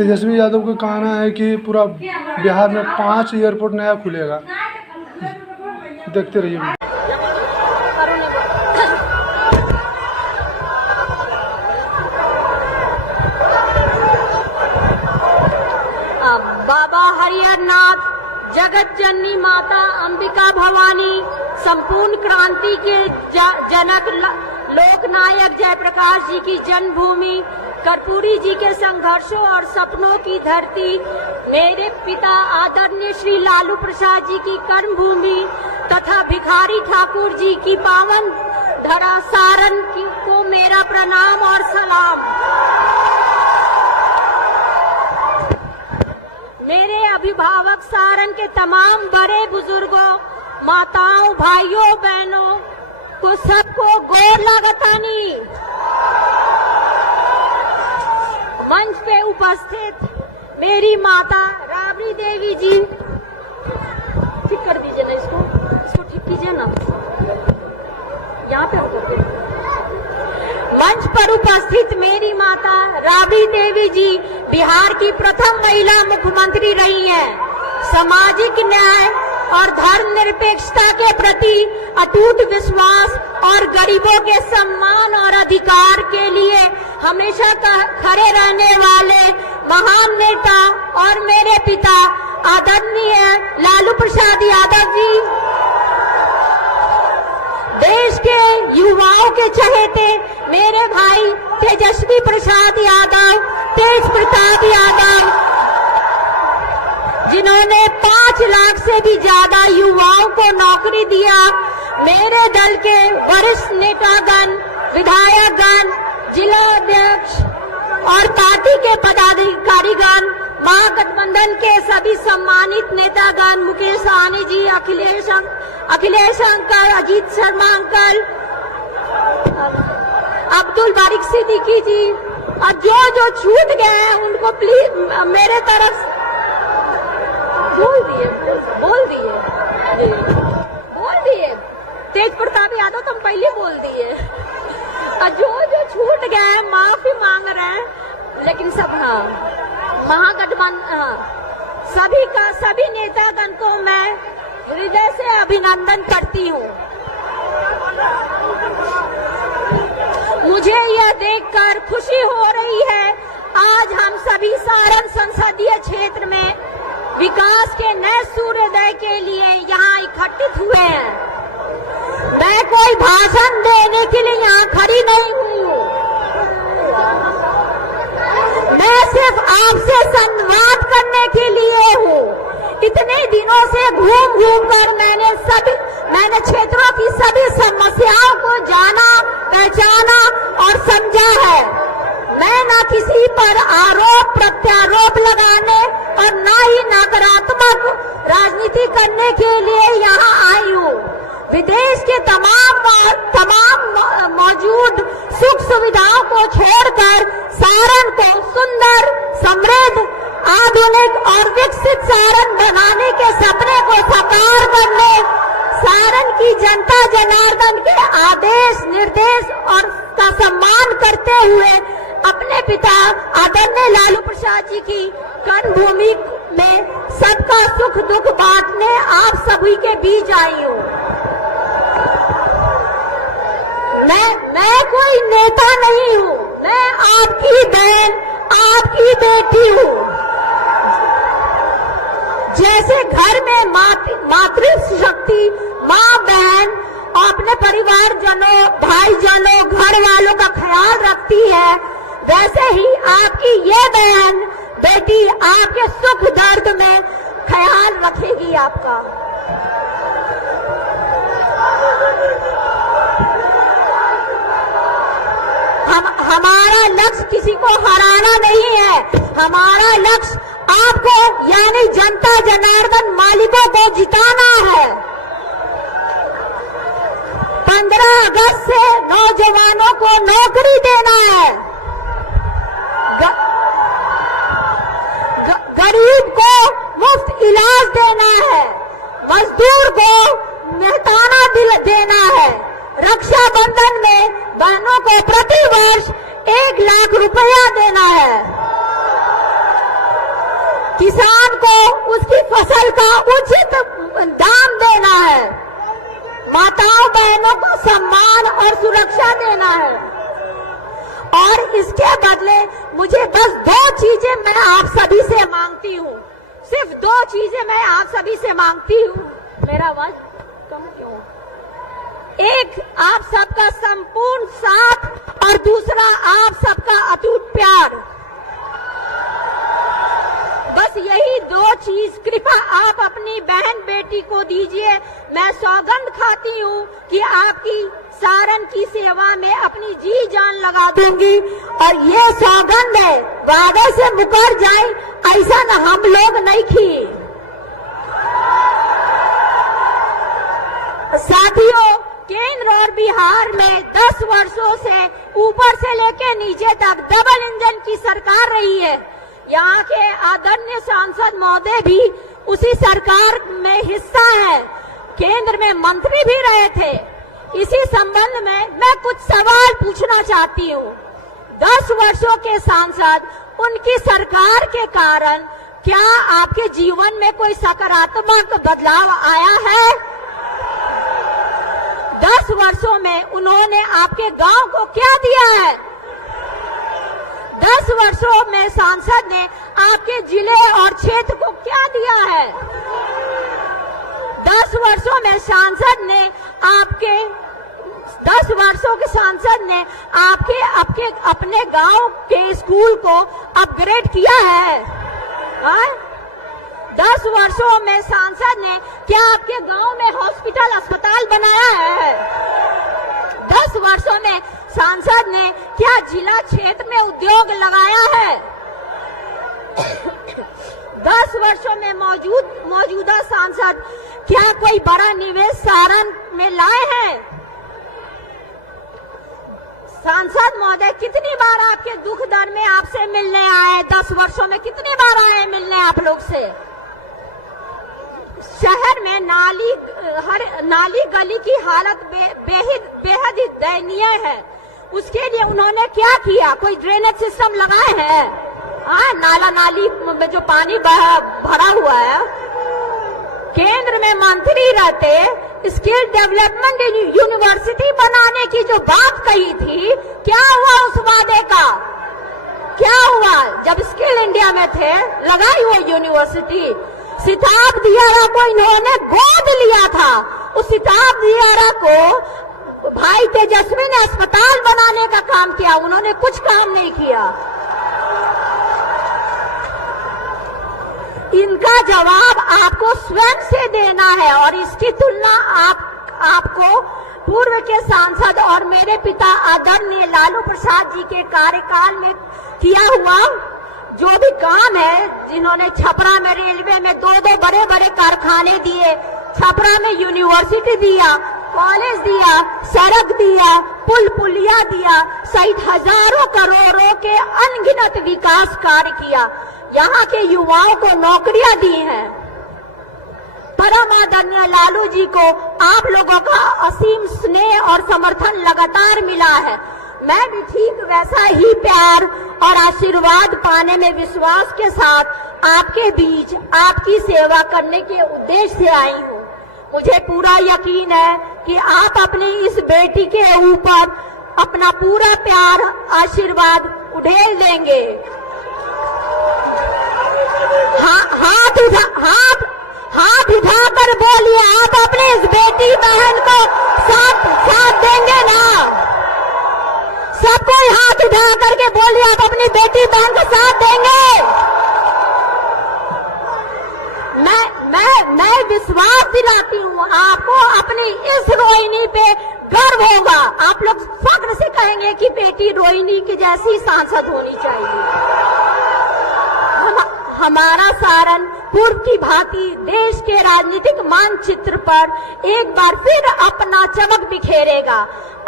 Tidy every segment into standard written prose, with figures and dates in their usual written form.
तेजस्वी यादव का कहना है कि पूरा बिहार में 5 एयरपोर्ट नया खुलेगा। देखते रहिए। बाबा हरिहरनाथ, जगत जननी माता अंबिका भवानी, संपूर्ण क्रांति के जनक लोकनायक जयप्रकाश जी की जन्मभूमि, कर्पूरी जी के संघर्षों और सपनों की धरती, मेरे पिता आदरणीय श्री लालू प्रसाद जी की कर्मभूमि तथा भिखारी ठाकुर जी की पावन धरा सारण को मेरा प्रणाम और सलाम। मेरे अभिभावक सारण के तमाम बड़े बुजुर्गों, माताओं, भाइयों, बहनों को सबको गोर लागतानी। मंच पे उपस्थित मेरी माता राबड़ी देवी जी, ठीक कर दीजिए ना, इसको ठीक कीजिए ना, यहाँ पे होकर। मंच पर उपस्थित मेरी माता राबड़ी देवी जी बिहार की प्रथम महिला मुख्यमंत्री रही हैं। सामाजिक न्याय और धर्मनिरपेक्षता के प्रति अटूट विश्वास और गरीबों के सम्मान और अधिकार के लिए हमेशा खड़े रहने वाले महान नेता और मेरे पिता आदरणीय लालू प्रसाद यादव जी, देश के युवाओं के चहेते मेरे भाई तेजस्वी प्रसाद यादव, तेज प्रताप यादव, जिन्होंने 5 लाख से भी ज्यादा युवाओं को नौकरी दिया, मेरे दल के वरिष्ठ नेतागण, विधायकगण, जिला अध्यक्ष और पार्टी के पदाधिकारीगण, महागठबंधन के सभी सम्मानित नेतागण, मुकेश सहनी जी, अखिलेश अंकल, अजीत शर्मा अंकल, अब्दुल बारिक सिद्दीकी जी, और जो छूट गए हैं उनको प्लीज मेरे तरफ बोल दिए। तेज प्रताप यादव तुम पहले बोल दिए। और जो छूट गए हैं माफी मांग रहे हैं, लेकिन सब महागठबंधन सभी नेतागण को मैं हृदय से अभिनंदन करती हूँ। मुझे यह देखकर खुशी हो रही है, आज हम सभी सारण संसदीय क्षेत्र में विकास के नए सूर्योदय के लिए यहाँ इकट्ठित हुए हैं। मैं कोई भाषण देने के लिए यहाँ खड़ी नहीं हुई हूँ, मैं सिर्फ आपसे संवाद करने के लिए हूँ। इतने दिनों से घूम कर मैंने क्षेत्रों की सभी समस्याओं को जाना, पहचाना और समझा है। मैं न किसी पर आरोप प्रत्यारोप लगाने और न ही नकारात्मक राजनीति करने के लिए यहाँ आई हूँ। विदेश के तमाम मौजूद सुख सुविधाओं को छोड़कर सारण को सुंदर, समृद्ध, आधुनिक और विकसित सारण बनाने के सपने को साकार करने, सारण की जनता जनार्दन के आदेश निर्देश और का सम्मान करते हुए अपने पिता आदरणीय लालू प्रसाद जी की कर्मभूमि में सबका सुख दुख बांटने आप सभी के बीच आई हूँ। मैं कोई नेता नहीं हूँ, मैं आपकी बहन, आपकी बेटी हूँ। जैसे घर में मातृ शक्ति, माँ बहन अपने परिवारजनों, भाईजनों, घर वालों का ख्याल रखती है, वैसे ही आपकी ये बहन बेटी आपके सुख दर्द में ख्याल रखेगी आपका। हमारा लक्ष्य किसी को हराना नहीं है, हमारा लक्ष्य आपको यानी जनता जनार्दन मालिकों को जिताना है। 15 अगस्त से नौजवानों को नौकरी देना है, गरीब को मुफ्त इलाज देना है, मजदूर को मेहताना देना है, रक्षाबंधन में बहनों को प्रति वर्ष 1 लाख रुपया देना है। किसान को उसकी फसल का उचित दाम देना है, माताओं बहनों को सम्मान और सुरक्षा देना है। और इसके बदले मुझे बस 2 चीजें मैं आप सभी से मांगती हूँ, सिर्फ 2 चीजें मैं आप सभी से मांगती हूँ। मेरा आवाज कम क्यों? एक, आप सबका संपूर्ण साथ और दूसरा आप सबका अटूट प्यार। बस यही 2 चीज कृपा आप अपनी बहन बेटी को दीजिए। मैं सौगंध खाती हूँ कि आपकी सारन की सेवा में अपनी जी जान लगा दूंगी। और ये सौगंध है, वादे से मुकर जाए ऐसा न हम लोग नहीं किए। साथियों, केंद्र और बिहार में 10 वर्षों से ऊपर से लेकर नीचे तक डबल इंजन की सरकार रही है। यहाँ के आदरणीय सांसद महोदय भी उसी सरकार में हिस्सा है, केंद्र में मंत्री भी रहे थे। इसी संबंध में मैं कुछ सवाल पूछना चाहती हूँ। 10 वर्षों के सांसद, उनकी सरकार के कारण क्या आपके जीवन में कोई सकारात्मक बदलाव आया है? 10 वर्षों में उन्होंने आपके गांव को क्या दिया है? 10 वर्षों में सांसद ने आपके जिले और क्षेत्र को क्या दिया है? 10 वर्षों में सांसद ने 10 वर्षों के सांसद ने आपके अपने गांव के स्कूल को अपग्रेड किया है? 10 वर्षों में सांसद ने क्या आपके गांव में हॉस्पिटल अस्पताल बनाया है? 10 वर्षों में सांसद ने क्या जिला क्षेत्र में उद्योग लगाया है? 10 वर्षों में मौजूदा सांसद क्या कोई बड़ा निवेश सारण में लाए हैं? सांसद महोदय कितनी बार आपके दुख दर्द में आपसे मिलने आए? 10 वर्षों में कितनी बार आए मिलने आप लोग से? शहर में नाली गली की हालत बेहद ही दयनीय है। उसके लिए उन्होंने क्या किया? कोई ड्रेनेज सिस्टम लगाए हैं? नाला नाली में जो पानी भरा हुआ है। केंद्र में मंत्री रहते स्किल डेवलपमेंट यूनिवर्सिटी बनाने की जो बात कही थी, क्या हुआ उस वादे का? क्या हुआ? जब स्किल इंडिया में थे लगाई हुई यूनिवर्सिटी। सिताब दियारा को इन्होंने गोद लिया था। उस सिताब दियारा को भाई तेजस्वी ने अस्पताल बनाने का काम किया, उन्होंने कुछ काम नहीं किया। इनका जवाब आपको स्वयं से देना है और इसकी तुलना आपको पूर्व के सांसद और मेरे पिता आदरणीय लालू प्रसाद जी के कार्यकाल में किया हुआ जो भी काम है, जिन्होंने छपरा में रेलवे में 2 बड़े बड़े कारखाने दिए, छपरा में यूनिवर्सिटी दिया, कॉलेज दिया, सड़क दिया, पुल पुलिया दिया, सहित हजारों करोड़ों के अनगिनत विकास कार्य किया, यहाँ के युवाओं को नौकरियां दी हैं। परम आदरणीय लालू जी को आप लोगों का असीम स्नेह और समर्थन लगातार मिला है। मैं भी ठीक वैसा ही प्यार और आशीर्वाद पाने में विश्वास के साथ आपके बीच आपकी सेवा करने के उद्देश्य से आई हूँ। मुझे पूरा यकीन है कि आप अपनी इस बेटी के ऊपर अपना पूरा प्यार आशीर्वाद उड़ेल देंगे। हाथ उठाकर बोलिए, आप अपने इस बेटी बहन को साथ देंगे ना? सबको हाथ उठा करके बोलिए, आप अपनी बेटी बहन को साथ देंगे? मैं विश्वास दिलाती हूँ आपको, अपनी इस रोहिणी पे गर्व होगा। आप लोग फक्र से कहेंगे कि बेटी रोहिणी की जैसी सांसद होनी चाहिए। हमारा सारण पूर्व की भांति देश के राजनीतिक मानचित्र पर एक बार फिर अपना चमक बिखेरेगा।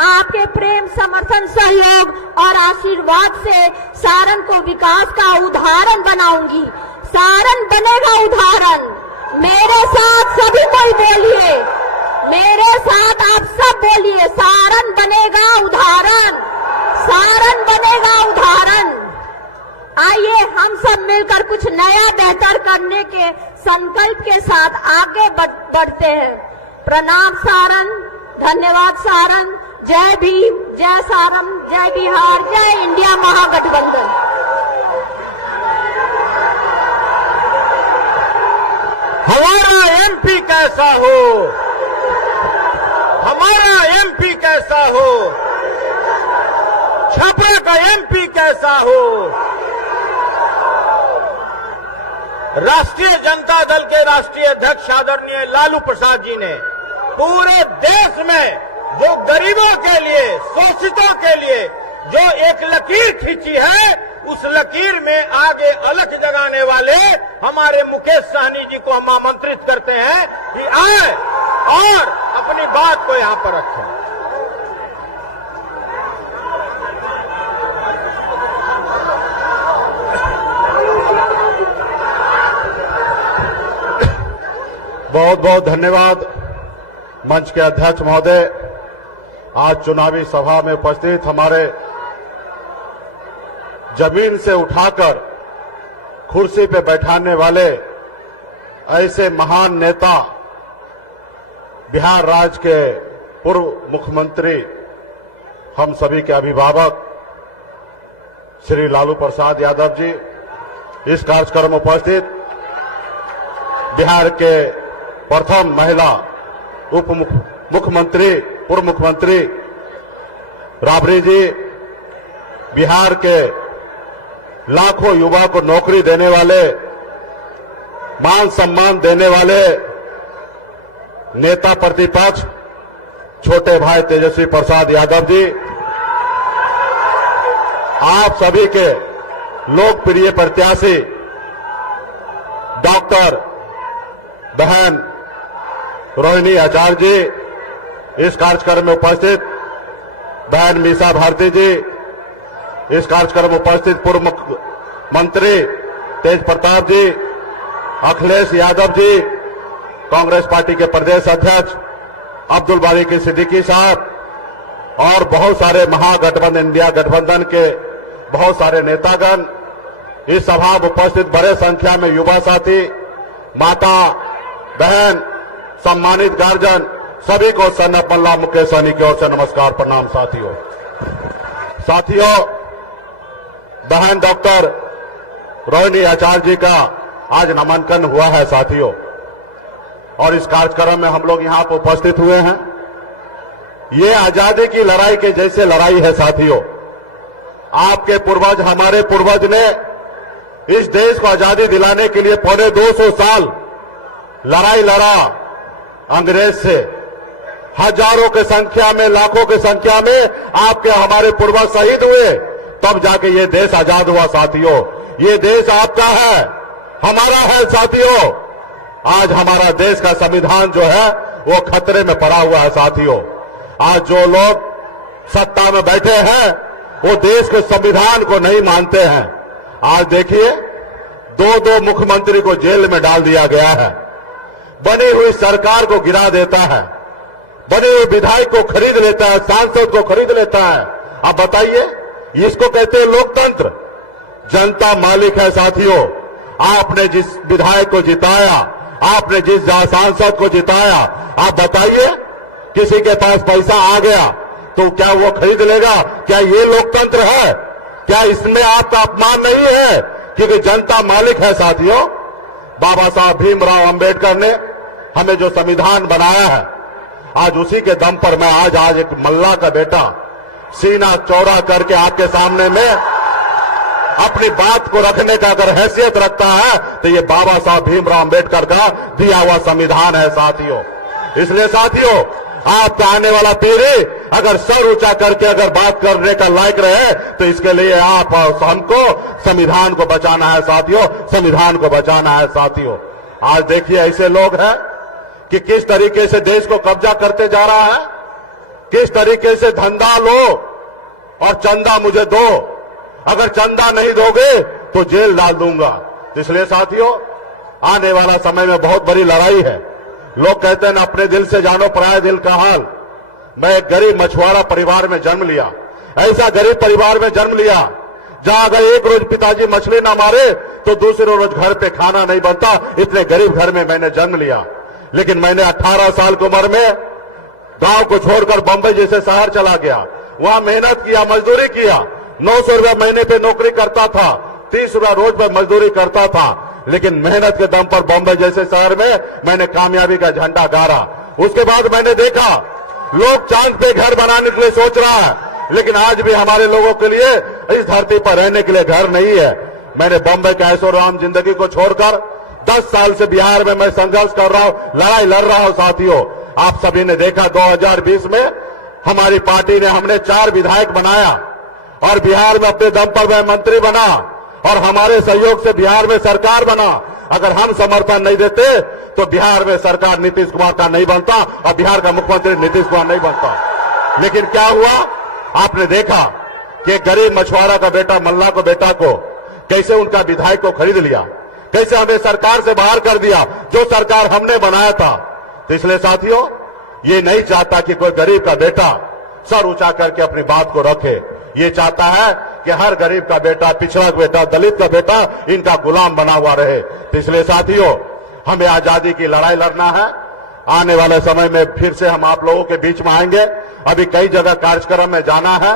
आपके प्रेम, समर्थन, सहयोग और आशीर्वाद से सारण को विकास का उदाहरण बनाऊंगी। सारण बनेगा उदाहरण। मेरे साथ सभी कोई बोलिए, मेरे साथ आप सब बोलिए, सारण बनेगा उदाहरण, सारण बनेगा उदाहरण। आइए हम सब मिलकर कुछ नया बेहतर करने के संकल्प के साथ आगे बढ़ते हैं। प्रणाम सारण, धन्यवाद सारण, जय भीम, जय सारम, जय बिहार, जय इंडिया महागठबंधन। हमारा एमपी कैसा हो, हमारा एमपी कैसा हो, छपरा का एमपी कैसा हो। राष्ट्रीय जनता दल के राष्ट्रीय अध्यक्ष आदरणीय लालू प्रसाद जी ने पूरे देश में जो गरीबों के लिए, शोषितों के लिए जो एक लकीर खींची है, उस लकीर में आगे अलख जगाने वाले हमारे मुकेश सहनी जी को हम आमंत्रित करते हैं कि आए और अपनी बात को यहां पर रखें। बहुत बहुत धन्यवाद मंच के अध्यक्ष महोदय। आज चुनावी सभा में उपस्थित हमारे जमीन से उठाकर कुर्सी पे बैठाने वाले ऐसे महान नेता, बिहार राज्य के पूर्व मुख्यमंत्री, हम सभी के अभिभावक श्री लालू प्रसाद यादव जी, इस कार्यक्रम में उपस्थित बिहार के प्रथम महिला उप मुख्यमंत्री, पूर्व मुख्यमंत्री राबड़ी जी, बिहार के लाखों युवा को नौकरी देने वाले, मान सम्मान देने वाले नेता प्रतिपक्ष छोटे भाई तेजस्वी प्रसाद यादव जी, आप सभी के लोकप्रिय प्रत्याशी डॉक्टर बहन रोहिणी आचार्य जी, इस कार्यक्रम में उपस्थित बहन मीसा भारती जी, इस कार्यक्रम में उपस्थित पूर्व मुख्यमंत्री तेज प्रताप जी, अखिलेश यादव जी, कांग्रेस पार्टी के प्रदेश अध्यक्ष अब्दुल बारी की सिद्दीकी साहब और बहुत सारे महागठबंधन, इंडिया गठबंधन के बहुत सारे नेतागण, इस सभा में उपस्थित बड़े संख्या में युवा साथी, माता बहन, सम्मानित गार्जियन, सभी को सन्नत मल्ला मुकेश सहनी की ओर से नमस्कार, प्रणाम। साथियों, बहन डॉक्टर रोहिणी आचार्य जी का आज नामांकन हुआ है साथियों, और इस कार्यक्रम में हम लोग यहां पर उपस्थित हुए हैं। ये आजादी की लड़ाई के जैसे लड़ाई है साथियों। आपके पूर्वज, हमारे पूर्वज ने इस देश को आजादी दिलाने के लिए पौने 200 साल लड़ाई लड़ा अंग्रेज से। हजारों की संख्या में, लाखों की संख्या में आपके हमारे पूर्वज शहीद हुए, तब जाके ये देश आजाद हुआ साथियों। ये देश आपका है, हमारा है साथियों। आज हमारा देश का संविधान जो है वो खतरे में पड़ा हुआ है साथियों। आज जो लोग सत्ता में बैठे हैं वो देश के संविधान को नहीं मानते हैं। आज देखिए, दो मुख्यमंत्री को जेल में डाल दिया गया है, बनी हुई सरकार को गिरा देता है, बने हुए विधायक को खरीद लेता है, सांसद को खरीद लेता है। आप बताइए, इसको कहते हैं लोकतंत्र? जनता मालिक है साथियों। आपने जिस विधायक को जिताया, आपने जिस सांसद को जिताया, आप बताइए, किसी के पास पैसा आ गया तो क्या वो खरीद लेगा? क्या ये लोकतंत्र है? क्या इसमें आपका अपमान नहीं है? क्योंकि जनता मालिक है साथियों। बाबा साहब भीमराव अंबेडकर ने हमें जो संविधान बनाया है, आज उसी के दम पर मैं आज एक मल्ला का बेटा सीना चौड़ा करके आपके सामने में अपनी बात को रखने का अगर हैसियत रखता है तो ये बाबा साहब भीमराव अंबेडकर का दिया हुआ संविधान है साथियों। इसलिए साथियों, आपका आने वाला पीढ़ी अगर सर ऊंचा करके अगर बात करने का लायक रहे तो इसके लिए आप हमको संविधान को बचाना है साथियों, संविधान को बचाना है साथियों। आज देखिए, ऐसे लोग हैं कि किस तरीके से देश को कब्जा करते जा रहा है, किस तरीके से धंधा लो और चंदा मुझे दो, अगर चंदा नहीं दोगे तो जेल डाल दूंगा। इसलिए साथियों, आने वाला समय में बहुत बड़ी लड़ाई है। लोग कहते हैं ना, अपने दिल से जानो पराये दिल का हाल। मैं एक गरीब मछुआरा परिवार में जन्म लिया, ऐसा गरीब परिवार में जन्म लिया जहां अगर एक रोज पिताजी मछली ना मारे तो दूसरे रोज घर पे खाना नहीं बनता। इतने गरीब घर में मैंने जन्म लिया, लेकिन मैंने 18 साल की उम्र में गांव को छोड़कर बंबई जैसे शहर चला गया। वहां मेहनत किया, मजदूरी किया। 900 रुपया महीने पे नौकरी करता था, 30 रुपया रोज पे मजदूरी करता था, लेकिन मेहनत के दम पर बंबई जैसे शहर में मैंने कामयाबी का झंडा गाड़ा। उसके बाद मैंने देखा लोग चांद पे घर बनाने के लिए सोच रहा है, लेकिन आज भी हमारे लोगों के लिए इस धरती पर रहने के लिए घर नहीं है। मैंने बंबई के ऐशो आराम जिंदगी को छोड़कर 10 साल से बिहार में मैं संघर्ष कर रहा हूं, लड़ाई लड़ रहा हूं। साथियों, आप सभी ने देखा 2020 में हमारी पार्टी ने हमने 4 विधायक बनाया और बिहार में अपने दम पर मैं मंत्री बना और हमारे सहयोग से बिहार में सरकार बना। अगर हम समर्थन नहीं देते तो बिहार में सरकार नीतीश कुमार का नहीं बनता और बिहार का मुख्यमंत्री नीतीश कुमार नहीं बनता। लेकिन क्या हुआ, आपने देखा कि गरीब मछुआरा का बेटा मल्ला को बेटा को कैसे उनका विधायक को खरीद लिया, कैसे हमें सरकार से बाहर कर दिया जो सरकार हमने बनाया था। तो इसलिए साथियों, ये नहीं चाहता कि कोई गरीब का बेटा सर ऊंचा करके अपनी बात को रखे। ये चाहता है कि हर गरीब का बेटा, पिछड़ा का बेटा, दलित का बेटा इनका गुलाम बना हुआ रहे। तो इसलिए साथियों, हमें आजादी की लड़ाई लड़ना है। आने वाले समय में फिर से हम आप लोगों के बीच में आएंगे। अभी कई जगह कार्यक्रम में जाना है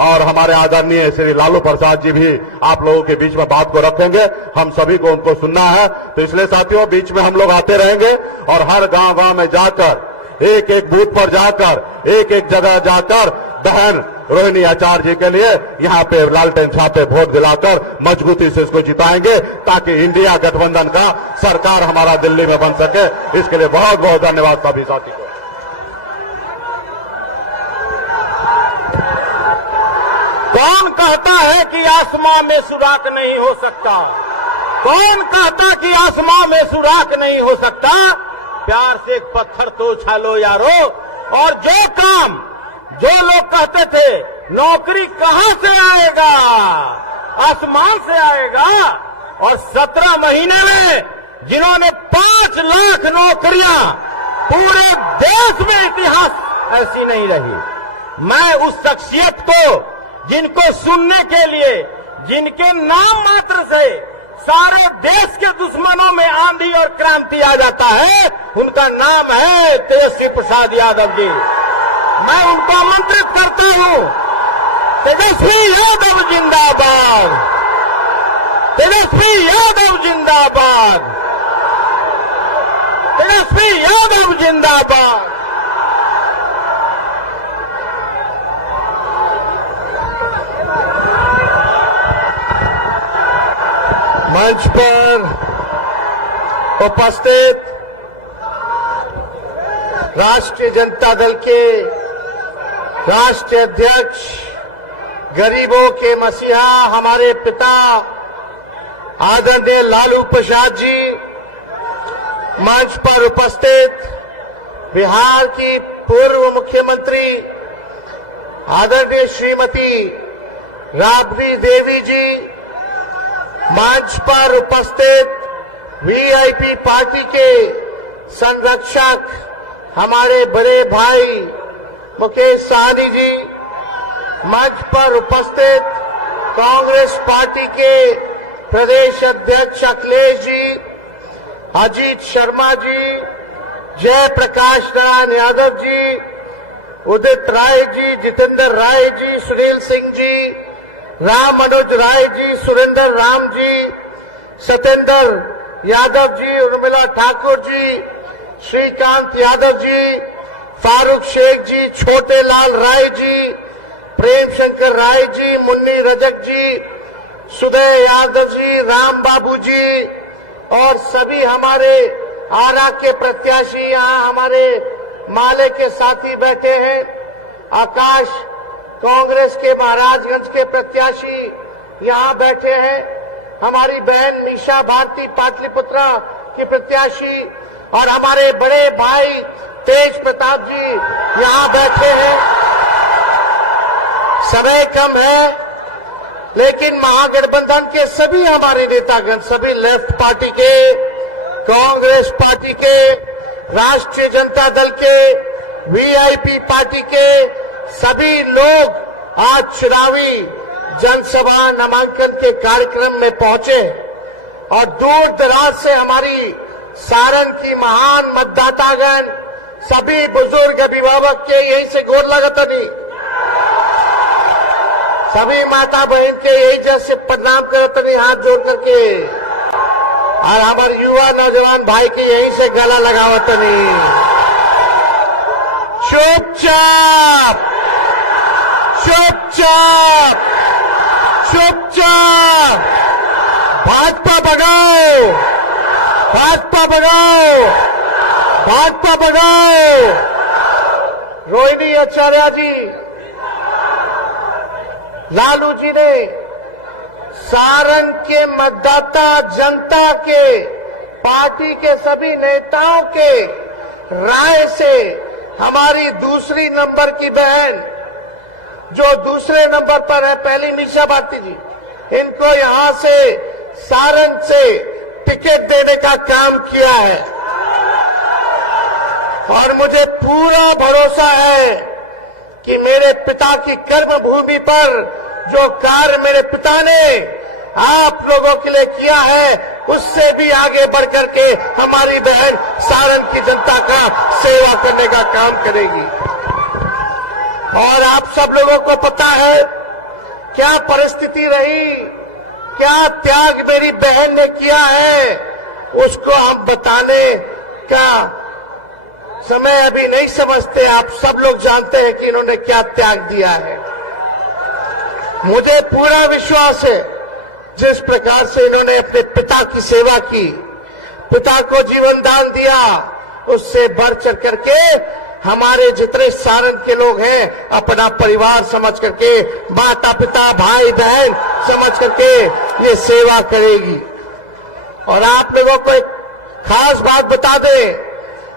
और हमारे आदरणीय श्री लालू प्रसाद जी भी आप लोगों के बीच में बात को रखेंगे। हम सभी को उनको सुनना है। तो इसलिए साथियों, बीच में हम लोग आते रहेंगे और हर गांव-गांव में जाकर, एक एक बूथ पर जाकर, एक एक जगह जाकर बहन रोहिणी आचार्य जी के लिए यहाँ पे लालटेन छापे वोट दिलाकर मजबूती से इसको जिताएंगे ताकि इंडिया गठबंधन का सरकार हमारा दिल्ली में बन सके। इसके लिए बहुत बहुत धन्यवाद सभी साथी को। कौन कहता है कि आसमां में सुराख नहीं हो सकता? कौन कहता कि आसमां में सुराख नहीं हो सकता? प्यार से एक पत्थर तो उछालो यारो। और जो काम जो लोग कहते थे नौकरी कहां से आएगा, आसमान से आएगा, और 17 महीने में जिन्होंने 5 लाख नौकरियां, पूरे देश में इतिहास ऐसी नहीं रही। मैं उस शख्सियत को, जिनको सुनने के लिए, जिनके नाम मात्र से सारे देश के दुश्मनों में आंधी और क्रांति आ जाता है, उनका नाम है तेजस्वी प्रसाद यादव जी। मैं उनको आमंत्रित करता हूं, तेजस्वी यादव जिंदाबाद, तेजस्वी यादव जिंदाबाद, तेजस्वी यादव जिंदाबाद। मंच पर उपस्थित राष्ट्रीय जनता दल के राष्ट्रीय अध्यक्ष, गरीबों के मसीहा हमारे पिता आदरणीय लालू प्रसाद जी, मंच पर उपस्थित बिहार की पूर्व मुख्यमंत्री आदरणीय श्रीमती राबड़ी देवी जी, मंच पर उपस्थित वीआईपी पार्टी के संरक्षक हमारे बड़े भाई मुकेश सहनी जी, मंच पर उपस्थित कांग्रेस पार्टी के प्रदेश अध्यक्ष अखिलेश जी, अजीत शर्मा जी, जयप्रकाश नारायण यादव जी, उदित राय जी, जितेंद्र राय जी, सुनील सिंह जी, राम मनोज राय जी, सुरेंद्र राम जी, सत्येंद्र यादव जी, उर्मिला ठाकुर जी, श्रीकांत यादव जी, फारूक शेख जी, छोटे लाल राय जी, प्रेम शंकर राय जी, मुन्नी रजक जी, सुदय यादव जी, राम बाबू जी और सभी हमारे आरा के प्रत्याशी यहाँ हमारे माले के साथी बैठे हैं। आकाश कांग्रेस के महाराजगंज के प्रत्याशी यहाँ बैठे हैं। हमारी बहन मीशा भारती पाटलिपुत्रा की प्रत्याशी और हमारे बड़े भाई तेज प्रताप जी यहाँ बैठे हैं। समय कम है, लेकिन महागठबंधन के सभी हमारे नेतागण, सभी लेफ्ट पार्टी के, कांग्रेस पार्टी के, राष्ट्रीय जनता दल के, वीआईपी पार्टी के सभी लोग आज चुनावी जनसभा नामांकन के कार्यक्रम में पहुंचे और दूर दराज से हमारी सारण की महान मतदातागण, सभी बुजुर्ग अभिभावक के यही से गोर लगतनी, सभी माता बहन के यही जैसे प्रणाम करतनी हाथ जोड़ करके, और हमारे युवा नौजवान भाई के यही से गला लगावतनी। चुपचाप चुपचाप चुपचाप भाजपा भगाओ, भाजपा भगाओ, भाजपा भगाओ। रोहिणी आचार्य जी, लालू जी ने सारण के मतदाता जनता के, पार्टी के सभी नेताओं के राय से हमारी दूसरी नंबर की बहन, जो दूसरे नंबर पर है, पहली मीसा भारती जी, इनको यहां से सारण से टिकट देने का काम किया है। और मुझे पूरा भरोसा है कि मेरे पिता की कर्म भूमि पर जो कार्य मेरे पिता ने आप लोगों के लिए किया है, उससे भी आगे बढ़ करके हमारी बहन सारण की जनता का सेवा करने का काम करेगी। और आप सब लोगों को पता है क्या परिस्थिति रही, क्या त्याग मेरी बहन ने किया है, उसको हम बताने का समय अभी नहीं समझते। आप सब लोग जानते हैं कि इन्होंने क्या त्याग दिया है। मुझे पूरा विश्वास है जिस प्रकार से इन्होंने अपने पिता की सेवा की, पिता को जीवन दान दिया, उससे बढ़ चढ़ करके हमारे जितने सारण के लोग हैं अपना परिवार समझ करके, माता पिता भाई बहन समझ करके ये सेवा करेगी। और आप लोगों को एक खास बात बता दें,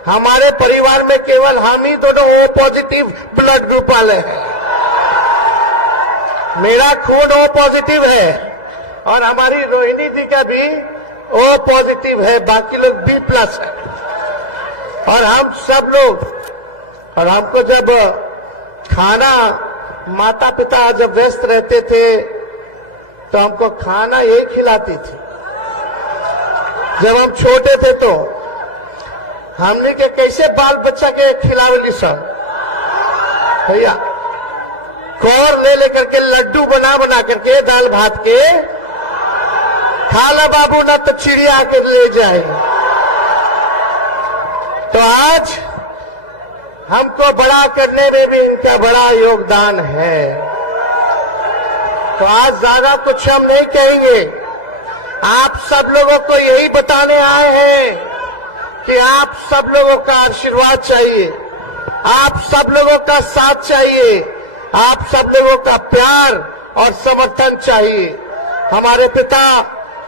हमारे परिवार में केवल हम ही दोनों ओ पॉजिटिव ब्लड ग्रुप वाले हैं। मेरा खून ओ पॉजिटिव है और हमारी रोहिणी जी का भी ओ पॉजिटिव है, बाकी लोग बी प्लस है। और हम सब लोग, और हमको जब खाना, माता पिता जब व्यस्त रहते थे तो हमको खाना यही खिलाती थी। जब हम छोटे थे तो हमने के कैसे बाल बच्चा के खिलावली सब भैया, कौर ले लेकर के लड्डू बना बना करके दाल भात के, खाला बाबू ना तो चिड़िया आके ले जाए। तो आज हमको बड़ा करने में भी इनका बड़ा योगदान है। तो आज ज्यादा कुछ हम नहीं कहेंगे, आप सब लोगों को यही बताने आए हैं कि आप सब लोगों का आशीर्वाद चाहिए, आप सब लोगों का साथ चाहिए, आप सब लोगों का प्यार और समर्थन चाहिए। हमारे पिता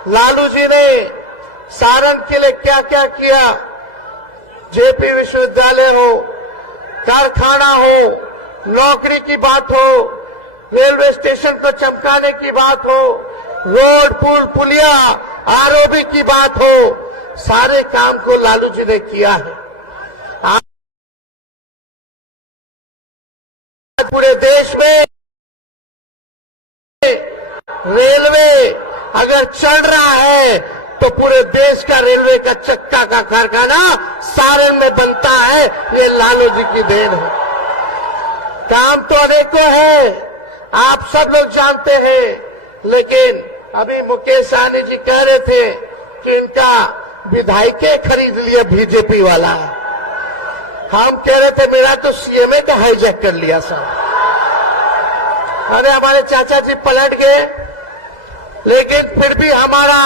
लालू जी ने सारण के लिए क्या क्या किया, जेपी विश्वविद्यालय हो, कारखाना हो, नौकरी की बात हो, रेलवे स्टेशन को चमकाने की बात हो, रोड पुल पुलिया आरओबी की बात हो, सारे काम को लालू जी ने किया है। आज पूरे देश में रेलवे अगर चल रहा है तो पूरे देश का रेलवे का चक्का का कारखाना सारण में बनता है, ये लालू जी की देन है। काम तो अनेकों है, आप सब लोग जानते हैं, लेकिन अभी मुकेश सहनी जी कह रहे थे कि इनका विधायके खरीद लिया बीजेपी वाला। हम कह रहे थे मेरा तो सीएमए का हाईजैक कर लिया सब। अरे हमारे चाचा जी पलट गए, लेकिन फिर भी हमारा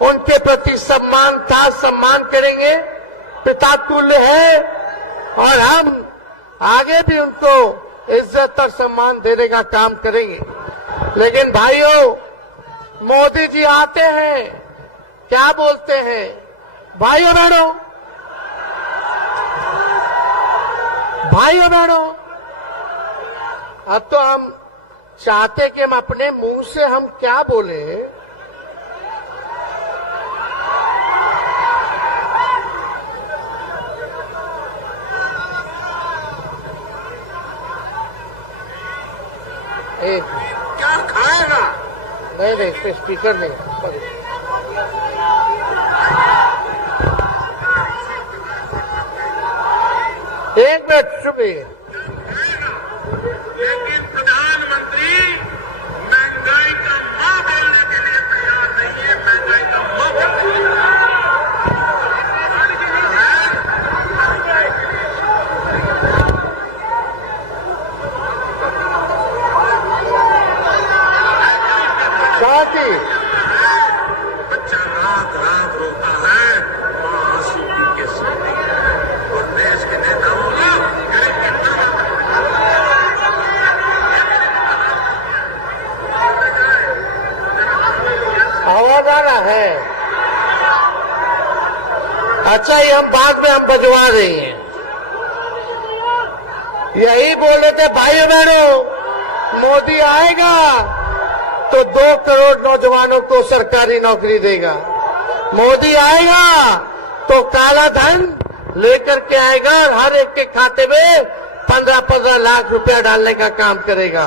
उनके प्रति सम्मान था, सम्मान करेंगे, पिता तुल्य है और हम आगे भी उनको इज्जत और सम्मान देने का काम करेंगे। लेकिन भाइयों, मोदी जी आते हैं, क्या बोलते हैं, भाइयों बहनों, भाइयों बहनों, अब तो हम चाहते कि हम अपने मुंह से हम क्या बोले, क्या खाए पे स्पीकर नहीं। एक मिनट चुपिए। लेकिन प्रधानमंत्री महंगाई का मां बोलने के लिए तैयार नहीं है। महंगाई का मां बोलने के लिए शांति। बच्चा रात रात रोता है, मां आंसू पी के सोती है। और देश के नेताओं ने गरीब के आवाज आ रहा है। अच्छा, ये हम बाद में हम बजवा रहे हैं। यही बोले थे भाइयों बहनों, मोदी आएगा तो 2 करोड़ नौजवानों को सरकारी नौकरी देगा। मोदी आएगा तो काला धन लेकर के आएगा और हर एक के खाते में 15-15 लाख रुपया डालने का काम करेगा।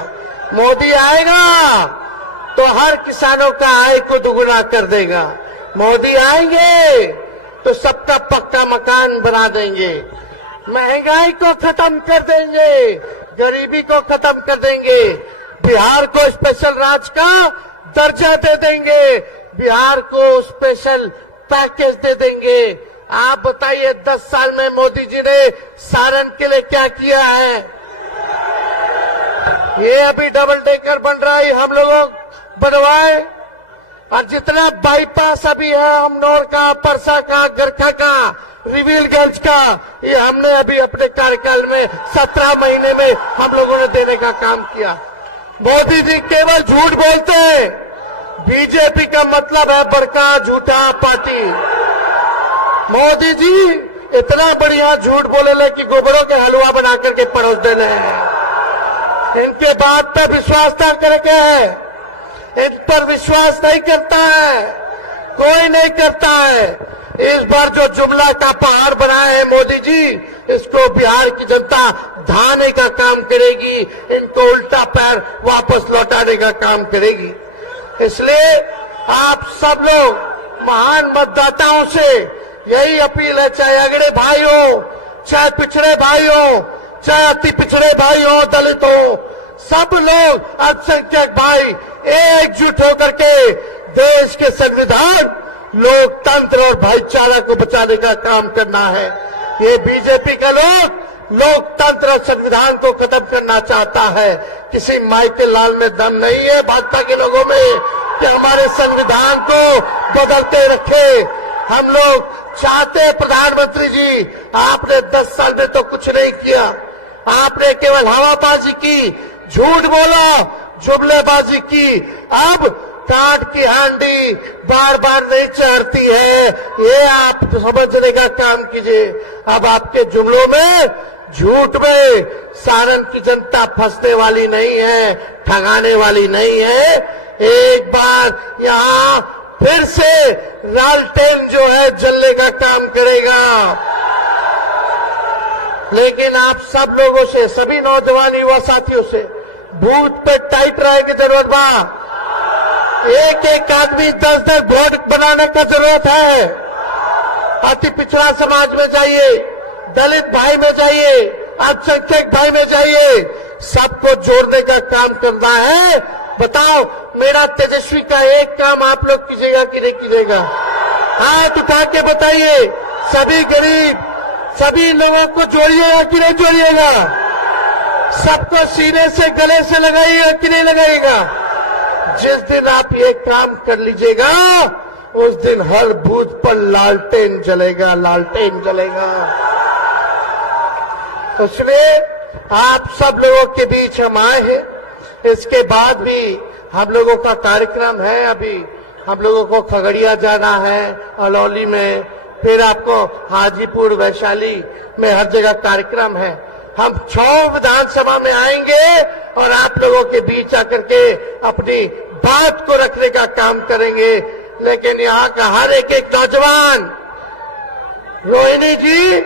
मोदी आएगा तो हर किसानों का आय को दुगुना कर देगा। मोदी आएंगे तो सबका पक्का मकान बना देंगे, महंगाई को खत्म कर देंगे, गरीबी को खत्म कर देंगे, बिहार को स्पेशल राज्य का दर्जा दे देंगे, बिहार को स्पेशल पैकेज दे देंगे। आप बताइए 10 साल में मोदी जी ने सारण के लिए क्या किया है? ये अभी डबल डेकर बन रहा है, हम लोगों बनवाए। और जितना बाईपास अभी है अमनौर का, परसा का, गरखा का, रिवीलगंज का, ये हमने अभी अपने कार्यकाल में 17 महीने में हम लोगों ने देने का काम किया। मोदी जी केवल झूठ बोलते हैं। बीजेपी का मतलब है बड़का झूठा पार्टी। मोदी जी इतना बढ़िया झूठ बोले कि गोबरों के हलवा बना करके परोस देने हैं। इनके बात पे विश्वास न करके है, इन पर विश्वास नहीं करता है, कोई नहीं करता है। इस बार जो जुमला का पहाड़ बनाए हैं मोदी जी, इसको बिहार की जनता ढाने का काम करेगी, इनको उल्टा पैर वापस लौटाने का काम करेगी। इसलिए आप सब लोग महान मतदाताओं से यही अपील है, चाहे अगड़े भाई हो, चाहे पिछड़े भाई हो, चाहे अति पिछड़े भाई हो, दलित हो, सब लोग अल्पसंख्यक भाई एकजुट होकर के देश के संविधान, लोकतंत्र और भाईचारा को बचाने का काम करना है। ये बीजेपी का लोकतंत्र और संविधान को खत्म करना चाहता है। किसी माइकल लाल में दम नहीं है भाजपा के लोगों में कि हमारे संविधान को बदलते रखे। हम लोग चाहते हैं प्रधानमंत्री जी, आपने 10 साल में तो कुछ नहीं किया, आपने केवल हवाबाजी की, झूठ बोला, जुमलेबाजी की। अब काट की हांडी बार बार नहीं चढ़ती है, ये आप समझने का काम कीजिए। अब आपके जुमलों में, झूठ में सारण की जनता फंसने वाली नहीं है, ठगाने वाली नहीं है। एक बार यहाँ फिर से लालटेन जो है जलने का काम करेगा। लेकिन आप सब लोगों से, सभी नौजवान युवा साथियों से बूथ पे टाइट रहने की जरूरत बा। एक एक आदमी 10-10 वोट बनाने का जरूरत है। अति पिछड़ा समाज में चाहिए, दलित भाई में चाहिए, अल्पसंख्यक भाई में चाहिए, सबको जोड़ने का काम करना है। बताओ, मेरा तेजस्वी का एक काम आप लोग कीजिएगा कि नहीं कीजिएगा? हाथ उठा के बताइए। सभी गरीब, सभी लोगों को जोड़िएगा कि नहीं जोड़िएगा? सबको सीने से, गले से लगाइएगा कि नहीं लगाइएगा? जिस दिन आप ये काम कर लीजिएगा, उस दिन हर बूथ पर लालटेन जलेगा, लालटेन जलेगा। तो इसलिए आप सब लोगों के बीच हम आए हैं। इसके बाद भी हम लोगों का कार्यक्रम है। अभी हम लोगों को खगड़िया जाना है, अलौली में, फिर आपको हाजीपुर, वैशाली में हर जगह कार्यक्रम है। हम 6 विधानसभा में आएंगे और आप लोगों के बीच आकर के अपनी बात को रखने का काम करेंगे। लेकिन यहाँ का हर एक नौजवान, रोहिणी जी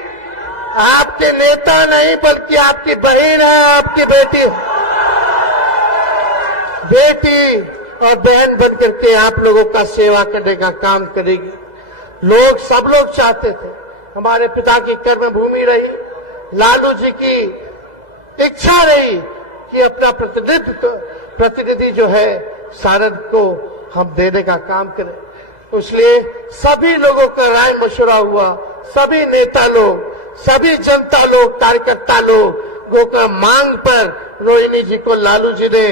आपके नेता नहीं बल्कि आपकी बहन है, आपकी बेटी और बहन बन करके आप लोगों का सेवा करने का काम करेगी। सब लोग चाहते थे, हमारे पिता की कर्मभूमि रही, लालू जी की इच्छा रही कि अपना प्रतिनिधि जो है सारन को हम देने का काम करें। इसलिए सभी लोगों का राय मशवरा हुआ, सभी नेता लोग, सभी जनता लोग, कार्यकर्ता लोगों का मांग पर रोहिणी जी को लालू जी ने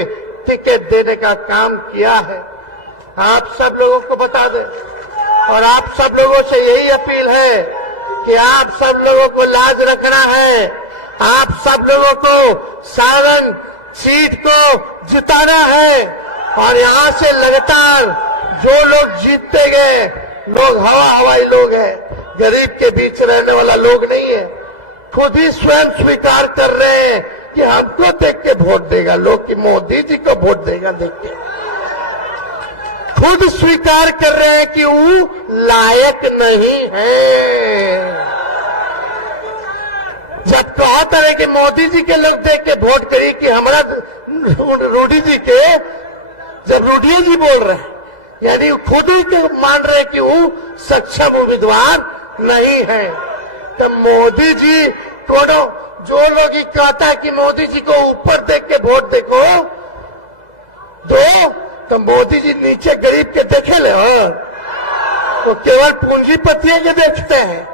टिकट देने का काम किया है। आप सब लोगों को बता दें और आप सब लोगों से यही अपील है कि आप सब लोगों को लाज रखना है, आप सब लोगों को सारन सीट को जिताना है और यहां से लगातार जो लोग जीतते गए लोग हवाई लोग हैं, गरीब के बीच रहने वाला लोग नहीं है। खुद ही स्वयं स्वीकार कर रहे हैं कि हमको देख के वोट देगा लोग, कि मोदी जी को वोट देगा देख के। खुद स्वीकार कर रहे हैं कि वो लायक नहीं है। जब कहा तरह के मोदी जी के लोग देख के वोट करी कि हमारा रूडी जी के, जब रूडी जी बोल रहे हैं यानी खुद ही के मान रहे कि वो सक्षम उम्मीदवार नहीं है, तो मोदी जी को जो लोग ही कहता है कि मोदी जी को ऊपर देख के वोट देखो दो, तो मोदी जी नीचे गरीब के देखे ले, वो केवल पूंजीपतियों के देखते हैं।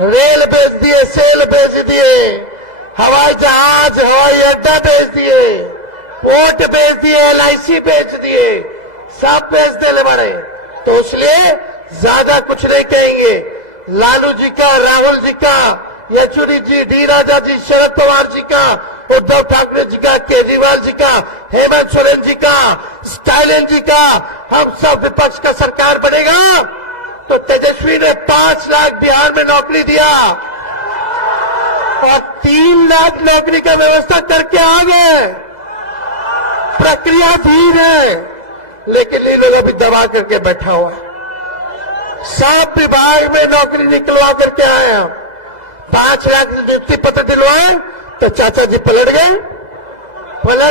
रेल बेच दिए, सेल बेच दिए, हवाई जहाज, हवाई अड्डा बेच दिए, पोर्ट बेच दिए, LIC बेच दिए, सब बेच देने बड़े। तो इसलिए ज्यादा कुछ नहीं कहेंगे। लालू जी का, राहुल जी का, येचुरी जी, डी राजा जी, शरद पवार जी का, उद्धव ठाकरे जी का, केजरीवाल जी का, हेमंत सोरेन जी का, स्टालिन जी का, हम सब विपक्ष का सरकार बनेगा तो तेजस्वी ने 5 लाख बिहार में नौकरी दिया और 3 लाख नौकरी का व्यवस्था करके आ गए। प्रक्रिया धीर है लेकिन इन लोगों भी दबा करके बैठा हुआ है। सब विभाग में नौकरी निकलवा करके आए हम। 5 लाख नियुक्ति पत्र दिलवाए तो चाचा जी पलट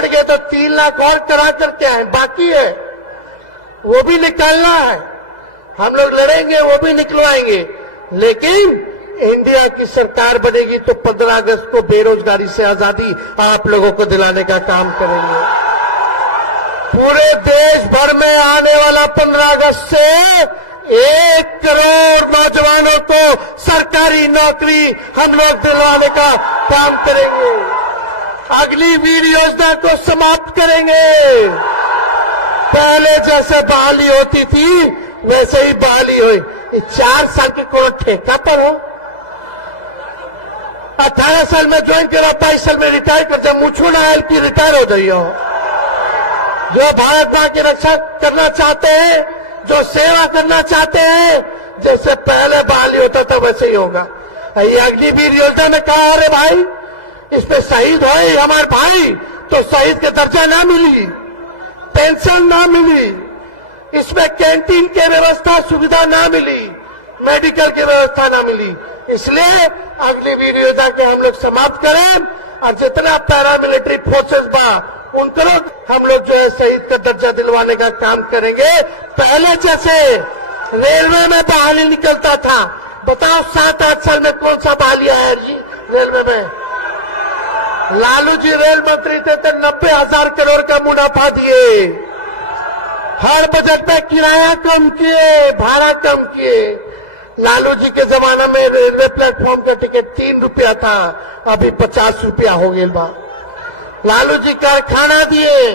गए तो 3 लाख और करा करके आए, बाकी है वो भी निकालना है। हम लोग लड़ेंगे, वो भी निकलवाएंगे, लेकिन इंडिया की सरकार बनेगी तो 15 अगस्त को बेरोजगारी से आजादी आप लोगों को दिलाने का काम करेंगे। पूरे देश भर में आने वाला 15 अगस्त से 1 करोड़ नौजवानों को सरकारी नौकरी हम लोग दिलवाने का काम करेंगे। अग्निवीर योजना को समाप्त करेंगे। पहले जैसे बहाली होती थी वैसे ही बहाली हुई। 4 साल के कोई ठेका पर हो, 18 साल में ज्वाइन करा, 22 साल में रिटायर कर, जब मुझको ना आयल की रिटायर हो जाइए हो। जो भारत मां की रक्षा करना चाहते हैं, जो सेवा करना चाहते हैं, जैसे पहले बहाली होता था वैसे ही होगा। ये अग्निवीर योजना में कहा, अरे भाई इसमें शहीद हो हमारे भाई तो शहीद का दर्जा ना मिली, पेंशन ना मिली, इसमें कैंटीन की व्यवस्था सुविधा ना मिली, मेडिकल की व्यवस्था ना मिली। इसलिए अग्निवीर योजना के हम लोग समाप्त करें और जितना पैरामिलिट्री फोर्सेस बा उनको हम लोग जो है शहीद का दर्जा दिलवाने का काम करेंगे। पहले जैसे रेलवे में बहाली निकलता था, बताओ 7-8 साल में कौन सा बहाली आया जी रेलवे में? लालू जी रेल मंत्री थे तो 90,000 करोड़ का मुनाफा दिए। हर बजट में किराया कम किए, भाड़ा कम किए। लालू जी के जमाना में रेलवे प्लेटफॉर्म का टिकट 3 रुपया था, अभी 50 रुपया हो गया बा। लालू जी कारखाना दिए,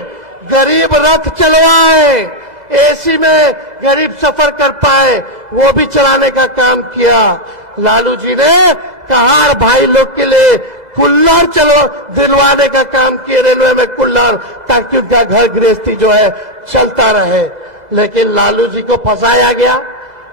गरीब रथ चलवाए, AC में गरीब सफर कर पाए, वो भी चलाने का काम किया। लालू जी ने कहार भाई लोग के लिए कुल्लर दिलवाने का काम किए, रेलवे में कुल्लर, ताकि उनका घर गृहस्थी जो है चलता रहे। लेकिन लालू जी को फंसाया गया,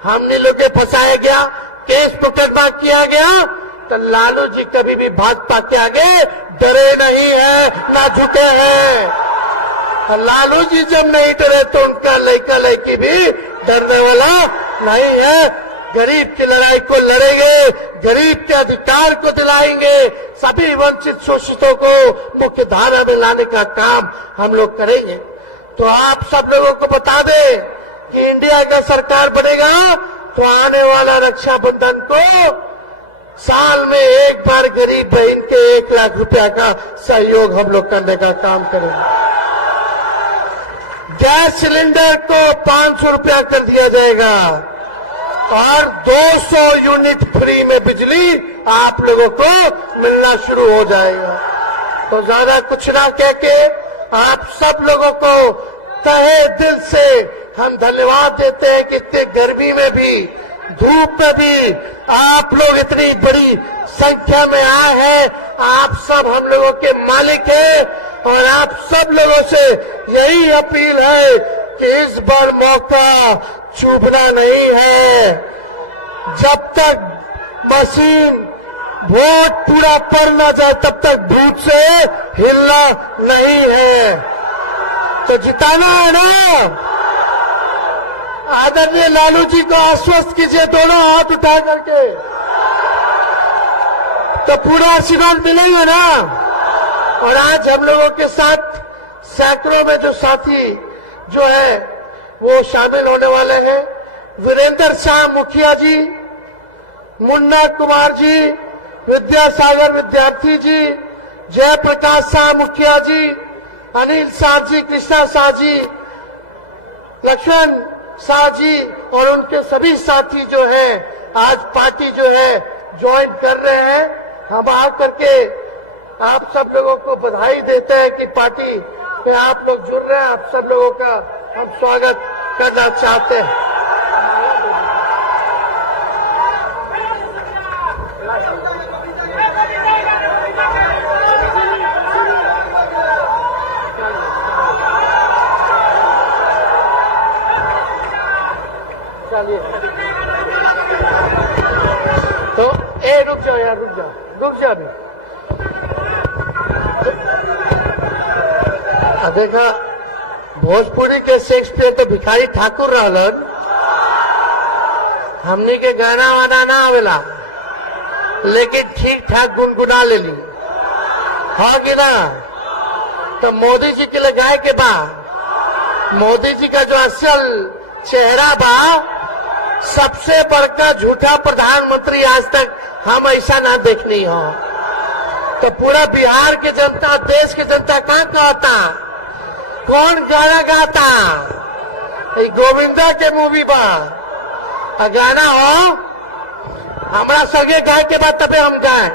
हमने लोग के फंसाया गया, केस मुकदमा किया गया। तो लालू जी कभी भी भाजपा के आगे डरे नहीं है, ना झुके हैं। लालू जी जब नहीं डरे तो उनका लड़का लड़की भी डरने वाला नहीं है। गरीब की लड़ाई को लड़ेंगे, गरीब के अधिकार को दिलाएंगे, सभी वंचित शोषितों को मुख्य धारा में लाने का काम हम लोग करेंगे। तो आप सब लोगों को बता दें कि इंडिया का सरकार बनेगा तो आने वाला रक्षाबंधन को साल में एक बार गरीब बहन के 1 लाख रुपया का सहयोग हम लोग करने का काम करेंगे। गैस सिलेंडर को 500 रुपया कर दिया जाएगा और 200 यूनिट फ्री में बिजली आप लोगों को मिलना शुरू हो जाएगा। तो ज्यादा कुछ ना कह के आप सब लोगों को तहे दिल से हम धन्यवाद देते हैं कि इतने गर्मी में भी, धूप में भी आप लोग इतनी बड़ी संख्या में आए हैं। आप सब हम लोगों के मालिक हैं और आप सब लोगों से यही अपील है कि इस बार मौका चूकना नहीं है। जब तक मशीन वोट पूरा पड़ ना जाए तब तक बूथ से हिलना नहीं है। तो जिताना है ना। आदरणीय लालू जी को आश्वस्त कीजिए दोनों हाथ उठा करके, तो पूरा आशीर्वाद मिलेगा ना। और आज हम लोगों के साथ सैकड़ों में जो साथी जो है वो शामिल होने वाले हैं। वीरेंद्र शाह मुखिया जी, मुन्ना कुमार जी, विद्यासागर विद्यार्थी जी, जयप्रकाश शाह मुखिया जी, अनिल शाह जी, कृष्णा शाह जी, लक्ष्मण शाह जी और उनके सभी साथी जो हैं आज पार्टी जो है ज्वाइन कर रहे हैं। हम आकर के आप सब लोगों को बधाई देते हैं कि पार्टी में आप लोग जुड़ रहे हैं। आप सब लोगों का हम स्वागत करना चाहते हैं। तो रुक जाओ यार, रुक जा अभी। देखा भोजपुरी के शेक्सपियर तो भिखारी ठाकुर रहलन, हमनी के गाना वाना ना आवेला लेकिन ठीक ठाक गुनगुना ले ली, हाँ कि ना। तो मोदी जी के लिए गाय के बा, मोदी जी का जो असल चेहरा बा, सबसे बड़का झूठा प्रधानमंत्री आज तक हम ऐसा ना देखनी हो। तो पूरा बिहार की जनता, देश की जनता कहाँ कहता, कौन गाना गाता, गोविंदा के मूवी बा गाना हो, हमारा सगे गाय के बाद तबे हम गाए,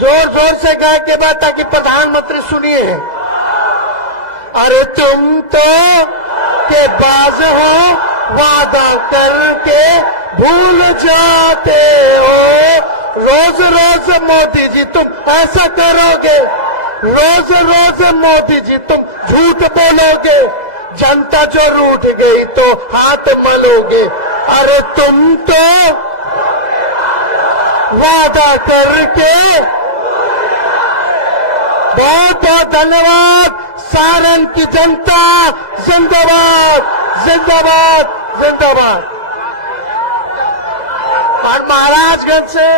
जोर जोर से गाय के बाद ताकि प्रधानमंत्री सुनिए। अरे तुम तो के बाज हो, वादा करके भूल जाते हो, रोज रोज मोदी जी तुम ऐसा करोगे, रोज रोज मोदी जी तुम झूठ बोलोगे, जनता जो रूठ गई तो हाथ मलोगे। अरे तुम तो वादा करके। बहुत बहुत धन्यवाद। सारण की जनता जिंदाबाद, जिंदाबाद, जिंदाबाद। और महाराजगंज से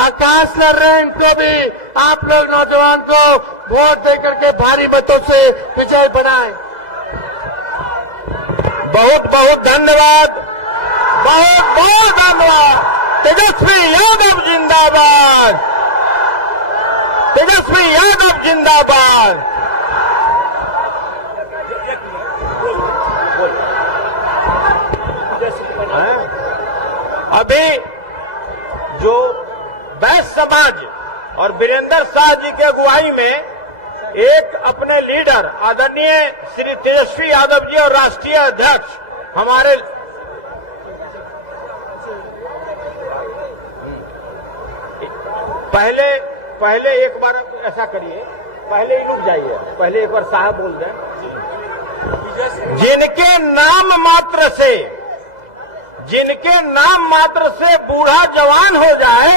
आकाश लड़ रहे हैं, इनको भी आप लोग नौजवान को वोट देकर के भारी मतों से विजय बनाएं। बहुत बहुत धन्यवाद, बहुत बहुत धन्यवाद। तेजस्वी यादव जिंदाबाद, तेजस्वी यादव जिंदाबाद। अभी जो बैस समाज और वीरेंद्र शाह जी के अगुवाई में एक अपने लीडर आदरणीय श्री तेजस्वी यादव जी और राष्ट्रीय अध्यक्ष हमारे पहले एक बार ऐसा करिए, पहले ही रुक जाइए, पहले एक बार साहब बोल दें। जिनके नाम मात्र से बूढ़ा जवान हो जाए,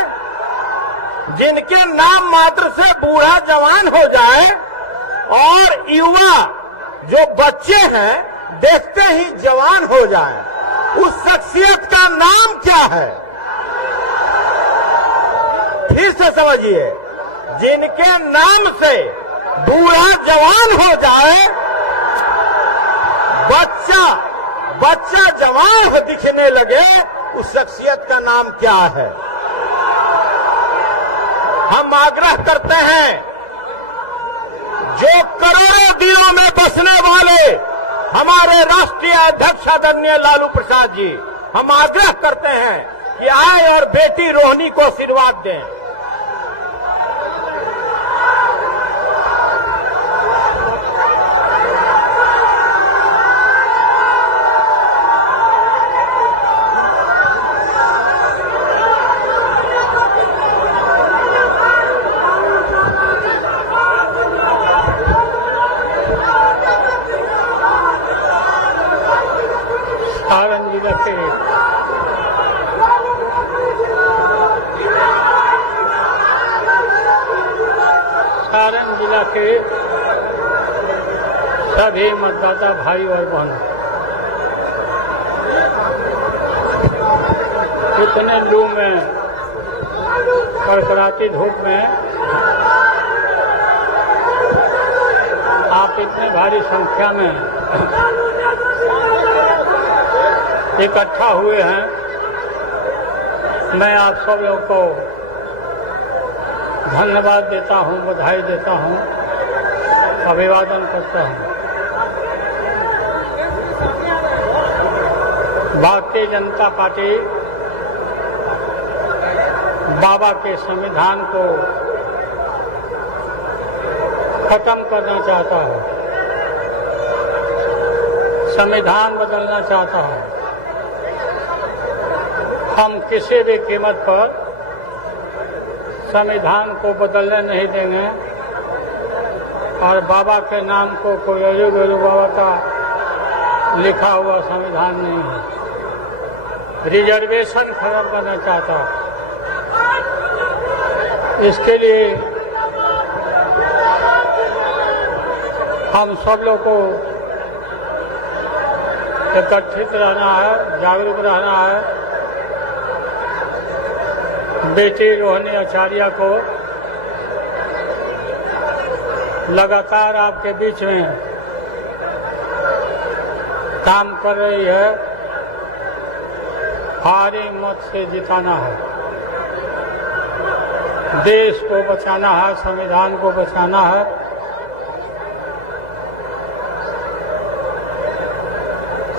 जिनके नाम मात्र से बूढ़ा जवान हो जाए और युवा जो बच्चे हैं देखते ही जवान हो जाए, उस शख्सियत का नाम क्या है? फिर से समझिए, जिनके नाम से बूढ़ा जवान हो जाए बच्चा जवान दिखने लगे, उस शख्सियत का नाम क्या है? हम आग्रह करते हैं, जो करोड़ों दिलों में बसने वाले हमारे राष्ट्रीय अध्यक्ष आदरणीय लालू प्रसाद जी, हम आग्रह करते हैं कि आए और बेटी रोहिणी को आशीर्वाद दें। सारण जिला के सभी मतदाता भाई और बहनों, इतने लू में, कड़कड़ाती धूप में आप इतने भारी संख्या में इकट्ठा हुए हैं। मैं आप सब लोगों को धन्यवाद देता हूं, बधाई देता हूं, अभिवादन करता हूं। भारतीय जनता पार्टी बाबा के संविधान को खत्म करना चाहता है, संविधान बदलना चाहता है। हम किसी भी कीमत पर संविधान को बदलने नहीं देंगे और बाबा के नाम को कोई अलग बाबा का लिखा हुआ संविधान नहीं है। रिजर्वेशन खत्म करना चाहता है। इसके लिए हम सब लोग को एकत्रित रहना है, जागरूक रहना है। बेटी रोहिणी आचार्य को लगातार आपके बीच में काम कर रही है, भारी मत से जिताना है, देश को बचाना है, संविधान को बचाना है।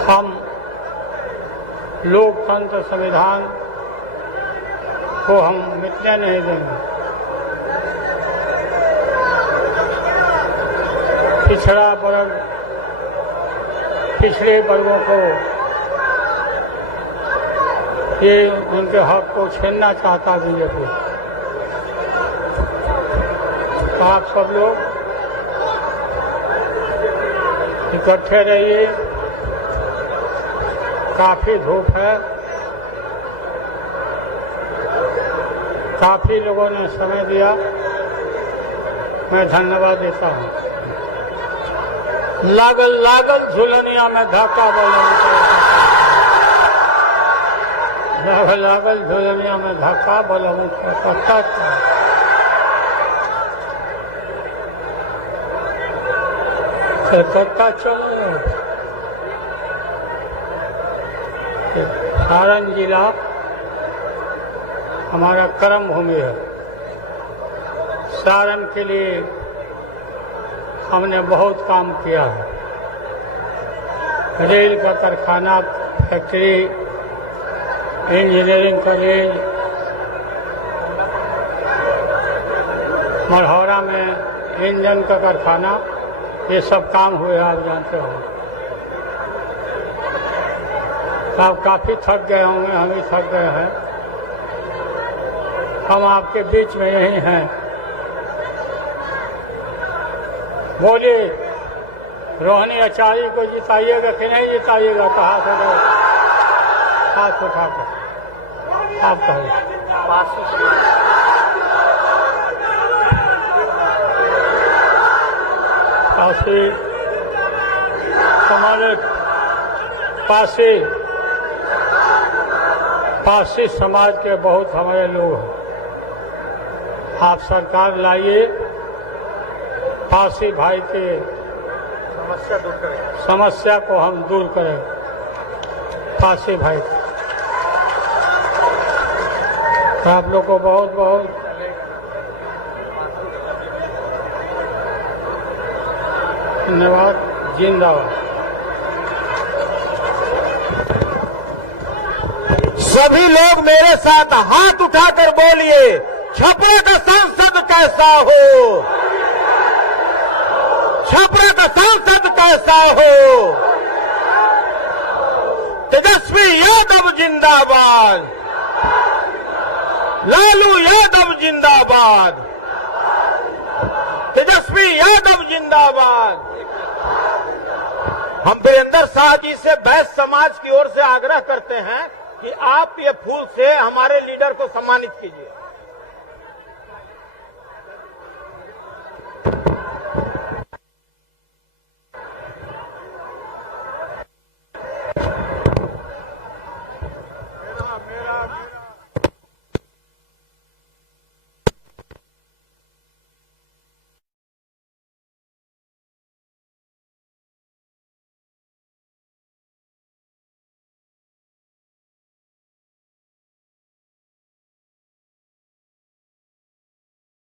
हम लोकतंत्र संविधान को हम मिटने नहीं देंगे। पिछड़ा वर्ग, पिछड़े वर्गों को ये उनके हक को छीनना चाहता बीजेपी। तो आप सब लोग इकट्ठे रहिए। काफी धूप है, काफी लोगों ने समय दिया, मैं धन्यवाद देता हूँ। लागल लागल झुलनिया में धक्का लागल लागल झुलनिया में धक्का बलम पत्ता कलकत्ता चलो। सारण जिला हमारा कर्म भूमि है। सारण के लिए हमने बहुत काम किया है। रेल का कारखाना, फैक्ट्री, इंजीनियरिंग कॉलेज, मढ़ौरा में इंजन का कारखाना, ये सब काम हुए, आप जानते हो। आप काफी थक गए होंगे, हम भी थक गए हैं। हम आपके बीच में यही हैं। बोलिए, रोहिणी आचार्य को जिताइएगा कि नहीं जिताइएगा? तो हाथ उठाकर आप कहिए। काशी हमारे पासी समाज के बहुत हमारे लोग हैं। आप सरकार लाइए, पासी भाई के समस्या को हम दूर करें। फांसी भाई, आप लोग को बहुत बहुत धन्यवाद। जिंदाबाद। सभी लोग मेरे साथ हाथ उठाकर बोलिए, छपरा का सांसद कैसा हो, छपरा का सांसद कैसा हो। तेजस्वी यादव जिंदाबाद, लालू यादव जिंदाबाद, तेजस्वी यादव जिंदाबाद। हम वीरेंद्र शाह जी से बैस समाज की ओर से आग्रह करते हैं कि आप ये फूल से हमारे लीडर को सम्मानित कीजिए।